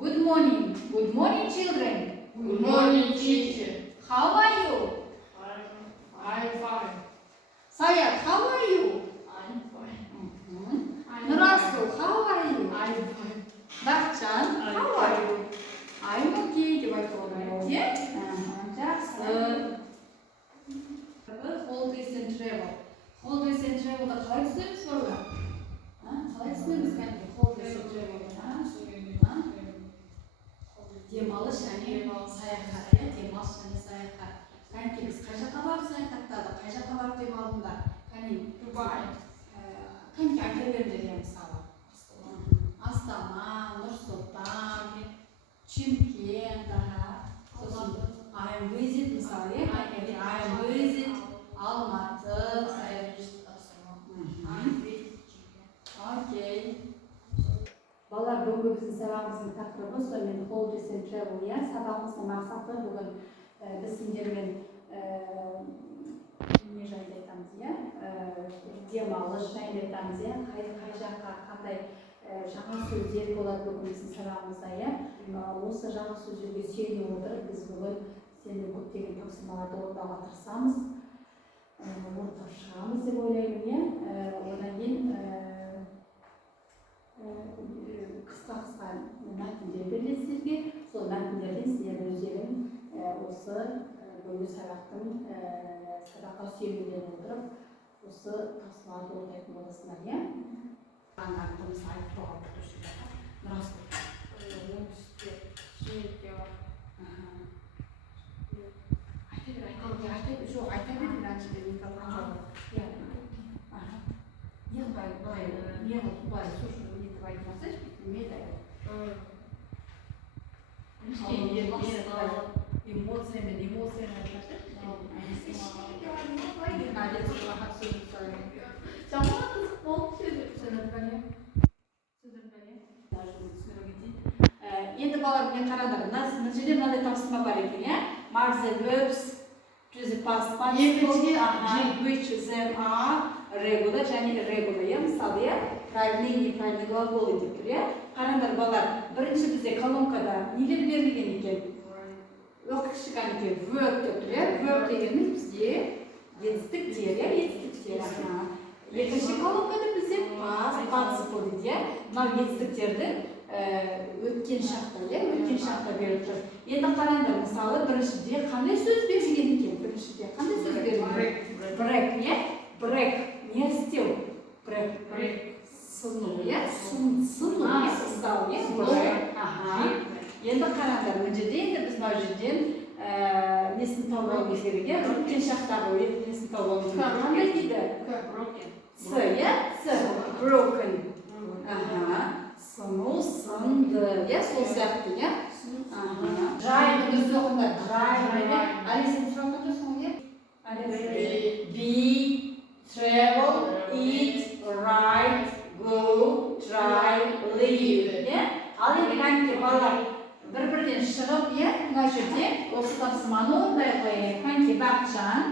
Good morning. Good morning, children. Good morning, teacher. How are you? I'm fine. Sayat, how are you? I'm fine. Nurasul, how are you? I'm fine. Bakchan, I'm how are you? I'm okay деп айтуға болады, иә? Жақсы. Hold this and travel. Hold this and travel'да қалай түсінеміз балалар? Қалай түсінеміз кәдімгі hold this and travel'да? Демалыс және саяхат, иә? Демалыс және саяхат. Кәнекей, біз қай жаққа барып саяхаттадық? Қай жаққа барып демалдыңдар? Кәнекей, Дубай. Кәнекей, айта беріңдер, иә, мысалы. Астана, Нұр-Сұлтан, Шымкент, сосын I'm visit, мысалы, иә? I'm visit, Алматы, Окей. Балалар, бүгінгі біздің сабағымыздың тақырыбы сонымен hold this and travel, иә? Сабағымыздың мақсаты бүгін біз сендермен не жайлы айтамыз, иә? Демалыс жайлы айтамыз, иә? Қай жаққа қандай жаңа сөздер болады бүгін біздің сабағымызда, иә? Осы жаңа сөздерге сүйене отырып біз бүгін сендер көптеген тапсырмаларды орындауға тырысамыз, орындап шығамыз деп ойлаймын, иә? Одан кейін қысқа мәтіндер беріледі сіздерге, сол мәтіндерден сіздер өздерің осы бүгінгі сабаққа сүйене отырып осы тапсырмаларды орындайтын боласыңдар, иә? Аңғартымыз айтып тұрған күтушілер. Нұрасыл. Оңтүстік, Шымкентте бар. Айта бер, раньше микрофон жоқ. Былай слушай, нетіп айтмасайшы, не дайыр. Эмоциямен айтмасайшы. Жаман қызық болып енді балалар, мен қараңдар, мына жерде мынандай тапсырма бар екен, иә? Mark the verbs to the past participle which them are regular және irregular, иә? Мысалы, иә? Правильный и неправильный глаголы деп тұр, иә? Қараңдар балалар, бірінші бізде колонкада нелер берілген екен? Оқытқыштыған екен verb деп тұр, иә? Verb дегеніміз бізде етістіктер, иә? Етістіктер. Екінші колонкада бізде past participle дейді, иә? Мынау етістіктерді өткен шақта, иә? Өткен шақта беріп тұр. Енді қараңдар, мысалы, біріншіде қандай сөз берілген екен? Біріншіде қандай сөз берілген? Break, иә? Break. Не істеу? Break. Сыну, иә? Сыну, иә? Сыстау, иә? Break. Енді қараңдар, мына жерде енді біз мына жерден несін тауып алуымыз керек, иә? Өткен шақтағы несін тауып алуымыз керек. Қандай дейді? С, иә? С. Broken. Сыну, сынды, иә? Сол сияқты, иә? Dry, дұрыс оқыңдар. Dry, иә? Алисен сұрақтан жасың, иә? Be, travel, eat, write, go, try, live, иә? Ал енді кәнекей балалар бір-бірден шығып, иә? Мына жерде осы тапсырманы орындай қояйық. Кәнекей Бақытжан.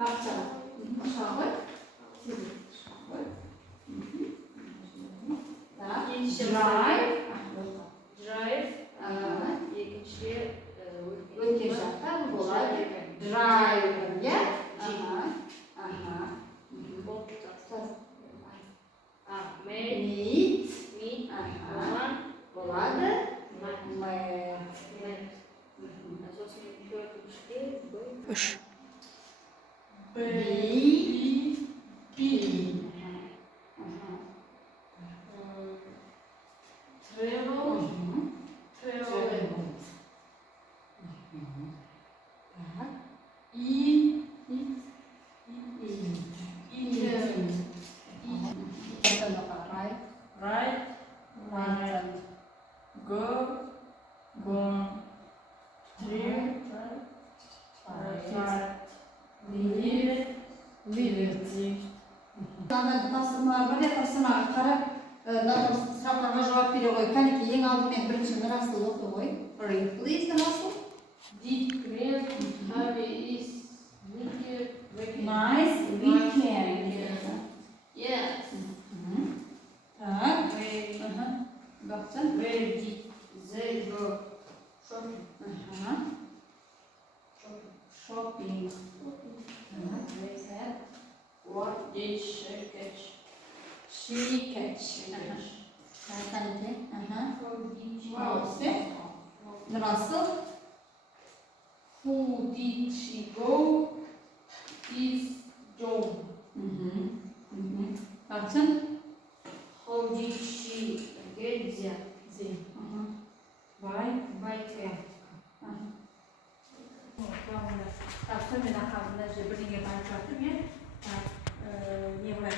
Бақытжан. Шыға ғой. Drive. Екінші өткен шақта болады. Drive, иә? Meet. Болады. Үш. Be. Тапсырмалар бар, тапсырмаға қарап, сұрақтарға жауап бере қой. Кәнекей, ең алдымен бірінші Нұрасыл оқы ғой. Read, please, Нұрасыл. Did Greg have his Nice weekend. Yes. Так. Бақытжан. Where did they go shopping? Shopping. What did she catch? She catch. How did she Nasıl? Who did she go? Is John. Baqtın? How did she get there? By car. Sonra ben akabında birine ben çarptım ya. Ne var?